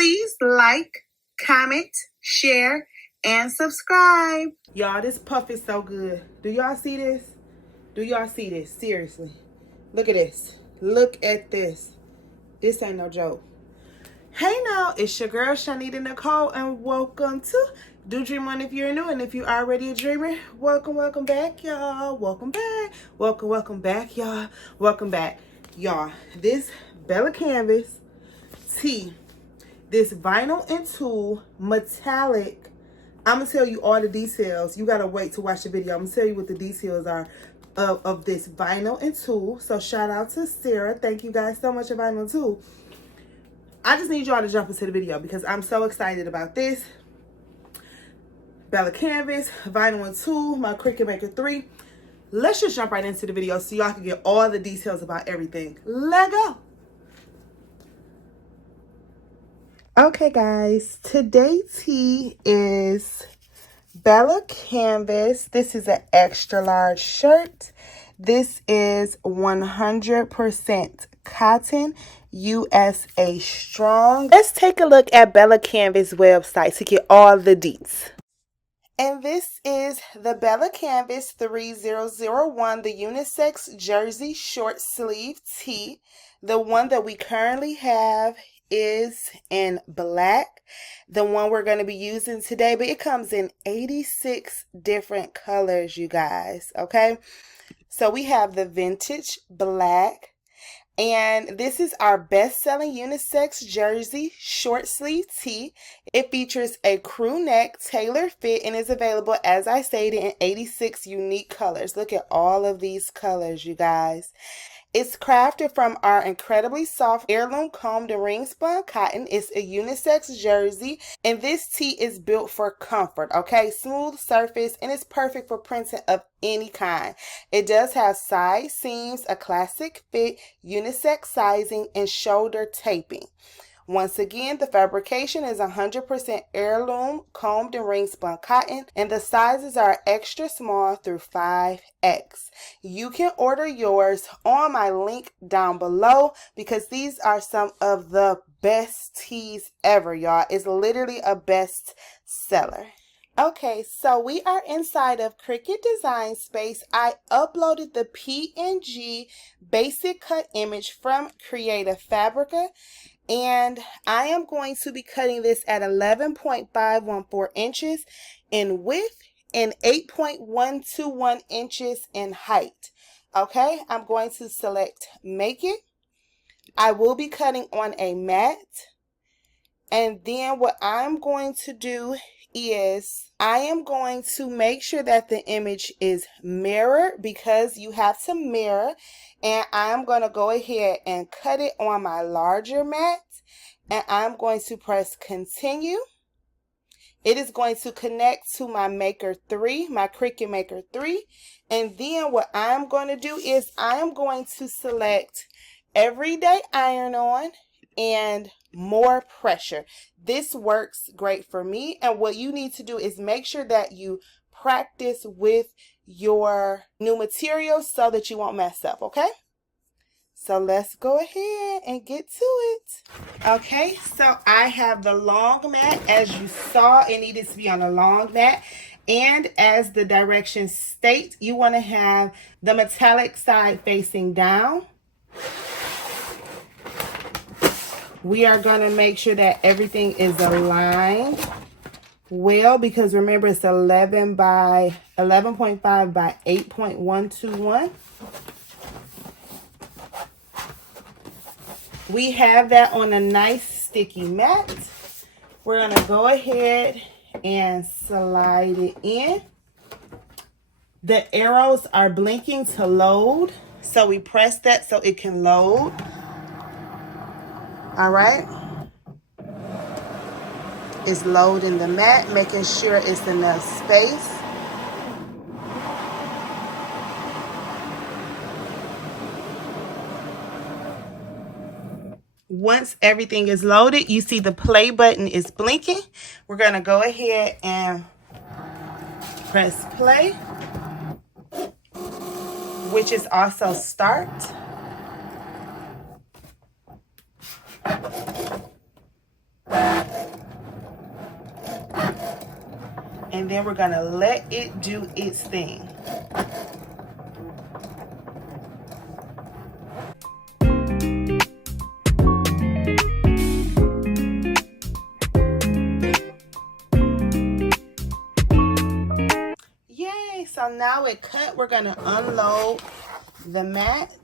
Please like, comment, share, and subscribe. Y'all, this puff is so good. Do y'all see this? Do y'all see this? Seriously. Look at this. Look at this. This ain't no joke. Hey now, it's your girl ChonitaNicole, and welcome to Do Dream On if you're new, and if you're already a dreamer, welcome back, y'all. Welcome back, y'all. Welcome back, y'all. This BELLACANVAS tee, this vinyl and tulle metallic. I'm gonna tell you all the details. You gotta wait to watch the video. I'm gonna tell you what the details are of this vinyl and tulle. So shout out to Sarah. Thank you guys so much for vinyl and tulle. I just need y'all to jump into the video because I'm so excited about this. BELLACANVAS, vinyl and tulle, my Cricut Maker 3. Let's just jump right into the video so y'all can get all the details about everything. Let's go. Okay, guys, today's tee is BELLACANVAS. This is an extra large shirt. This is 100% cotton, USA strong. Let's take a look at BELLACANVAS website to get all the deets. And this is the BELLACANVAS 3001, the unisex jersey short sleeve tee. The one that we currently have is in black, the one we're going to be using today, but it comes in 86 different colors, you guys. Okay, so we have the vintage black, and this is our best-selling unisex jersey short sleeve tee. It features a crew neck tailor fit and is available, as I stated, in 86 unique colors. Look at all of these colors, you guys. It's crafted from our incredibly soft heirloom combed and ring-spun cotton. It's a unisex jersey, and this tee is built for comfort, okay? Smooth surface, and it's perfect for printing of any kind. It does have side seams, a classic fit, unisex sizing, and shoulder taping. Once again, the fabrication is 100% heirloom, combed and ring-spun cotton, and the sizes are extra small through 5X. You can order yours on my link down below because these are some of the best tees ever, y'all. It's literally a best seller. Okay, so we are inside of Cricut Design Space. I uploaded the PNG basic cut image from Creative Fabrica. And I am going to be cutting this at 11.514 inches in width and 8.121 inches in height. Okay, I'm going to select Make It. I will be cutting on a mat. And then what I'm going to do is I am going to make sure that the image is mirrored because you have to mirror, and I'm going to go ahead and cut it on my larger mat, and I'm going to press continue. It is going to connect to my Maker 3, my Cricut Maker 3, and then what I'm going to do is I am going to select everyday iron on and more pressure. This works great for me, and what you need to do is make sure that you practice with your new materials so that you won't mess up, okay? So let's go ahead and get to it. Okay, so I have the long mat. As you saw, it needed to be on a long mat. And as the directions state, you want to have the metallic side facing down. We are going to make sure that everything is aligned well because remember it's 11.5 by 8.121. We have that on a nice sticky mat. We're going to go ahead and slide it in. The arrows are blinking to load, so we press that so it can load. All right, it's loading the mat, making sure it's enough space. Once everything is loaded, you see the play button is blinking. We're going to go ahead and press play, which is also start. and then we're gonna let it do its thing. Yay, so now it cut. We're gonna unload the mat.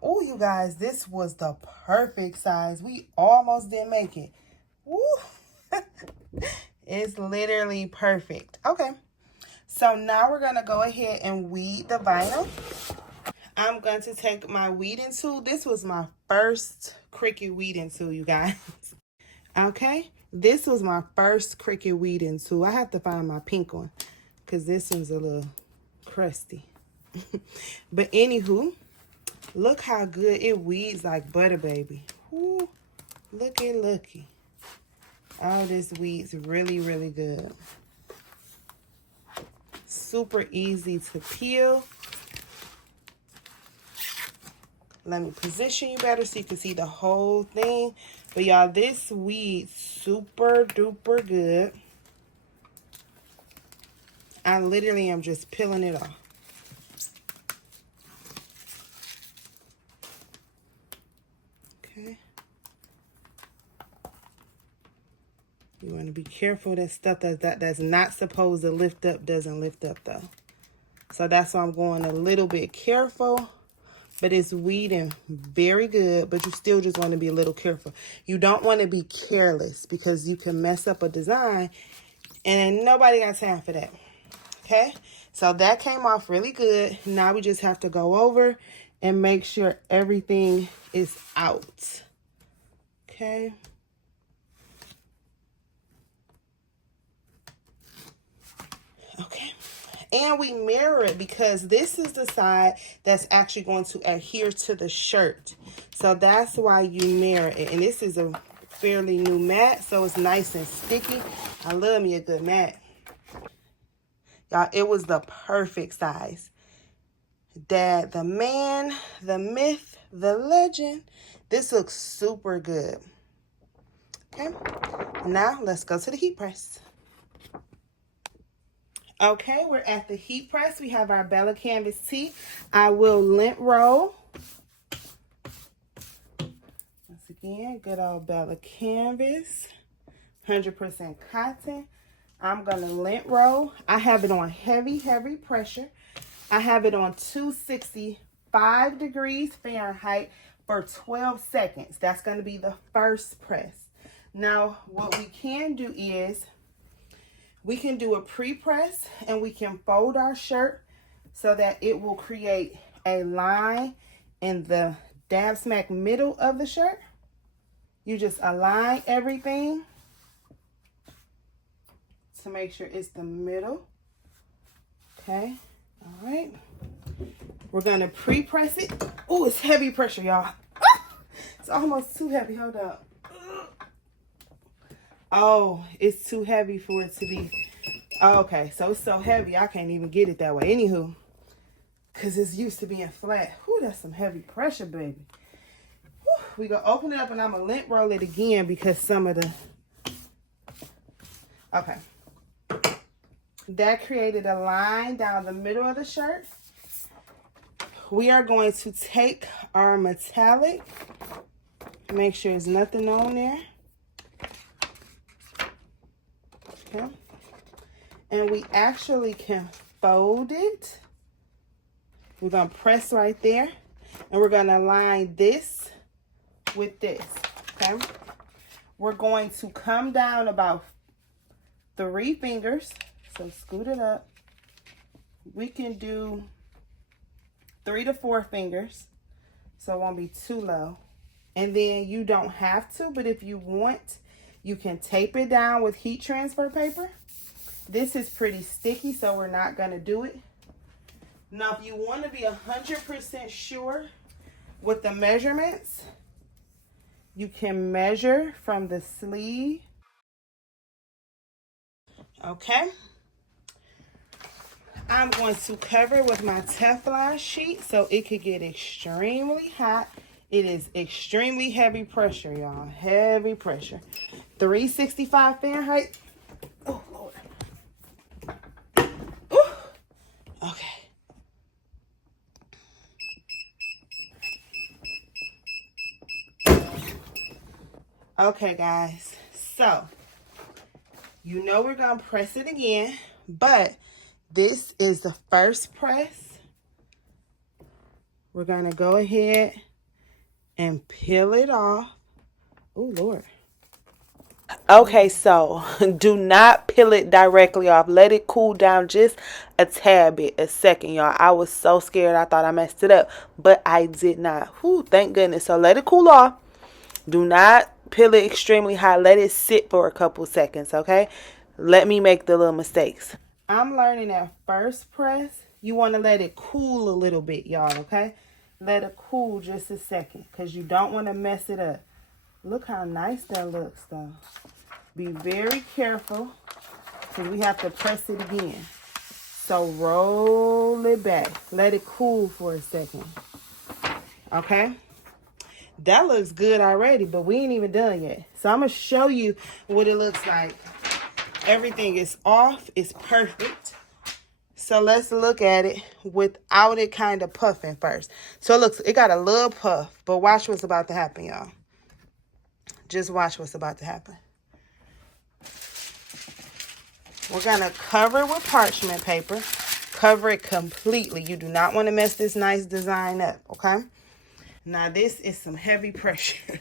Oh, you guys, this was the perfect size. We almost didn't make it. Woo. It's literally perfect. Okay, so now we're gonna go ahead and weed the vinyl. I'm going to take my weeding tool. This was my first Cricut weeding tool, you guys. Okay, this was my first Cricut weeding tool. I have to find my pink one because this one's a little crusty. But anywho, look how good it weeds like butter, baby. Woo, looky. Oh, this weeds really, really good. Super easy to peel. Let me position you better so you can see the whole thing. But y'all, this weeds super duper good. I literally am just peeling it off. Okay. You want to be careful that stuff that's not supposed to lift up doesn't lift up though. So that's why I'm going a little bit careful. But it's weeding very good, but you still just want to be a little careful. You don't want to be careless because you can mess up a design and nobody got time for that. Okay, so that came off really good. Now we just have to go over and make sure everything is out. Okay. Okay. And we mirror it because this is the side that's actually going to adhere to the shirt. So that's why you mirror it. And this is a fairly new mat, so it's nice and sticky. I love me a good mat. Y'all, it was the perfect size. Dad, the man, the myth, the legend. This looks super good. Okay, now let's go to the heat press. Okay, we're at the heat press. We have our BELLACANVAS tee. I will lint roll. Once again, good old BELLACANVAS, 100% cotton. I'm going to lint roll. I have it on heavy pressure. I have it on 265 degrees Fahrenheit for 12 seconds. That's going to be the first press. Now, what we can do is we can do a pre-press and we can fold our shirt so that it will create a line in the dab smack middle of the shirt. You just align everything to make sure it's the middle. Okay, all right. We're gonna pre-press it. Oh, it's heavy pressure, y'all. It's almost too heavy, hold up. Oh, it's too heavy for it to be. Oh, okay, so it's so heavy, I can't even get it that way. Anywho, because it's used to being flat. Whew, that's some heavy pressure, baby. Whew, we gonna open it up and I'm gonna lint roll it again because some of the, okay. That created a line down the middle of the shirt. We are going to take our metallic, make sure there's nothing on there. Okay. And we actually can fold it. We're going to press right there. And we're going to align this with this. Okay. We're going to come down about 3 fingers. So scoot it up. We can do 3 to 4 fingers. So it won't be too low. And then you don't have to, but if you want, you can tape it down with heat transfer paper. This is pretty sticky, so we're not going to do it. Now, if you want to be 100% sure with the measurements, you can measure from the sleeve. Okay. I'm going to cover it with my Teflon sheet so it could get extremely hot It is extremely heavy pressure, y'all. Heavy pressure. 365 Fahrenheit. Oh, Lord. Ooh. Okay. Okay, guys. So, you know we're going to press it again, but this is the first press. We're going to go ahead and peel it off. Oh, Lord. Okay, so do not peel it directly off. Let it cool down just a tad bit, a second, y'all. I was so scared. I thought I messed it up, but I did not. Whew, thank goodness. So let it cool off. Do not peel it extremely hot. Let it sit for a couple seconds, okay? Let me make the little mistakes. I'm learning that first press, you want to let it cool a little bit, y'all, okay? Let it cool just a second because you don't want to mess it up. Look how nice that looks, though. Be very careful because we have to press it again. So roll it back. Let it cool for a second. Okay? That looks good already, but we ain't even done yet. So I'm going to show you what it looks like. Everything is off. It's perfect. So let's look at it without it kind of puffing first. So it got a little puff, but watch what's about to happen, y'all. Just watch what's about to happen. We're going to cover it with parchment paper. Cover it completely. You do not want to mess this nice design up, okay? Now, this is some heavy pressure.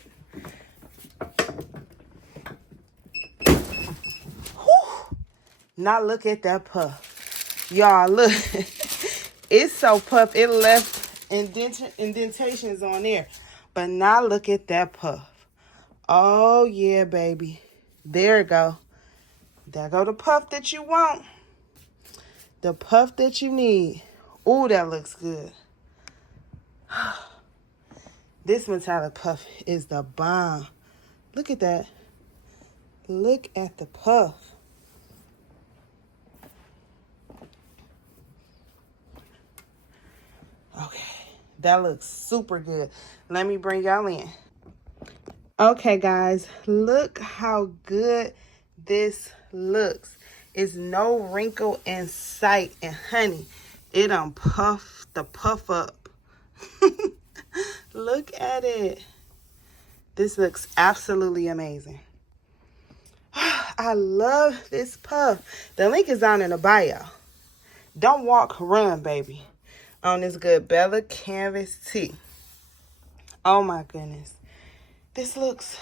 Whew. Now, look at that puff. Y'all, look. It's so puff. It left indentations on there. But now, look at that puff. Oh, yeah, baby. There it go. There go the puff that you want. The puff that you need. Ooh, that looks good. This metallic puff is the bomb. Look at that. Look at the puff. Okay, that looks super good. Let me bring y'all in. Okay, guys, look how good this looks. It's no wrinkle in sight, and honey, it done puffed the puff up. Look at it. This looks absolutely amazing. I love this puff. The link is down in the bio. Don't walk, run, baby. On this good BELLACANVAS tee. Oh my goodness. This looks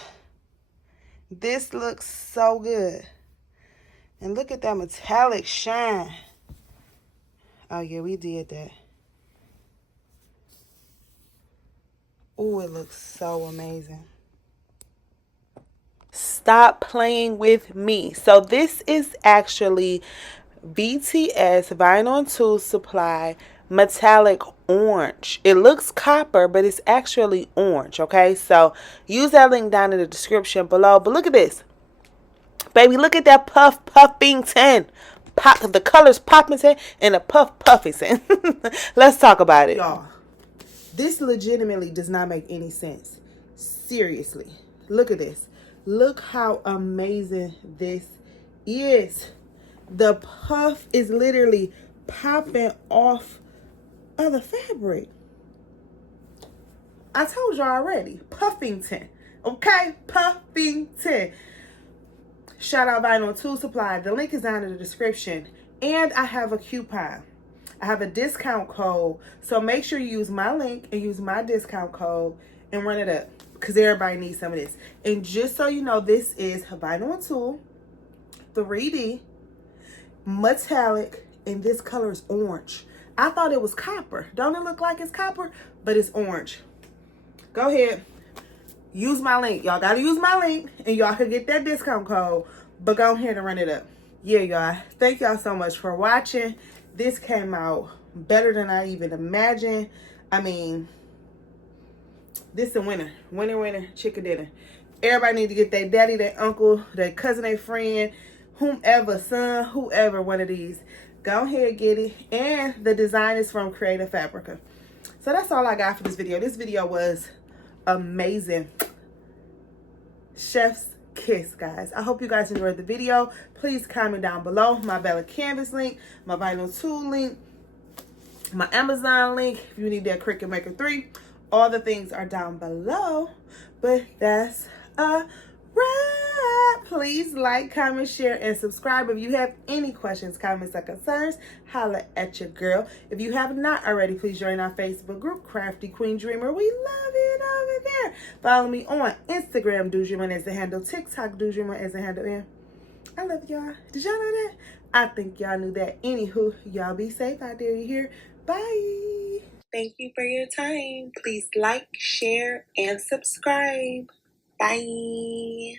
so good. And look at that metallic shine. Oh yeah, we did that. Oh, it looks so amazing. Stop playing with me. So this is actually VTS Vinyl Tool Supply metallic orange. It looks copper, but it's actually orange, okay? So use that link down in the description below. But look at this. Baby, look at that puff Puffington. Pop, the colors Poppington and the puff Puffington. Let's talk about it. Y'all, this legitimately does not make any sense. Seriously. Look at this. Look how amazing this is. The puff is literally popping off of the fabric. I told you already. Puffington. Okay? Puffington. Shout out Vinyl Tool Supply. The link is down in the description. And I have a coupon. I have a discount code. So make sure you use my link and use my discount code and run it up. Because everybody needs some of this. And just so you know, this is Vinyl Tool 3D metallic, and this color is orange. I thought it was copper. Don't it look like it's copper? But it's orange. Go ahead. Use my link. Y'all gotta use my link and y'all can get that discount code. But go ahead and run it up. Yeah, y'all. Thank y'all so much for watching. This came out better than I even imagined. I mean, this is a winner. Winner, winner, chicken dinner. Everybody need to get their daddy, their uncle, their cousin, their friend, whomever, son, whoever, one of these. Go ahead, get it. And the design is from Creative Fabrica. So that's all I got for this video. This video was amazing. Chef's kiss, guys. I hope you guys enjoyed the video. Please comment down below my BELLACANVAS link, my vinyl tool link, my Amazon link if you need that Cricut Maker 3. All the things are down below. But that's a wrap. Please like, comment, share, and subscribe. If you have any questions, comments, or concerns, holla at your girl. If you have not already, please join our Facebook group, Crafty Queen Dreamer. We love it over there. Follow me on Instagram, DoDreamer as the handle, TikTok, DoDreamer as the handle. And I love y'all. Did y'all know that? I think y'all knew that. Anywho, y'all be safe out there. You hear? Bye. Thank you for your time. Please like, share, and subscribe. Bye.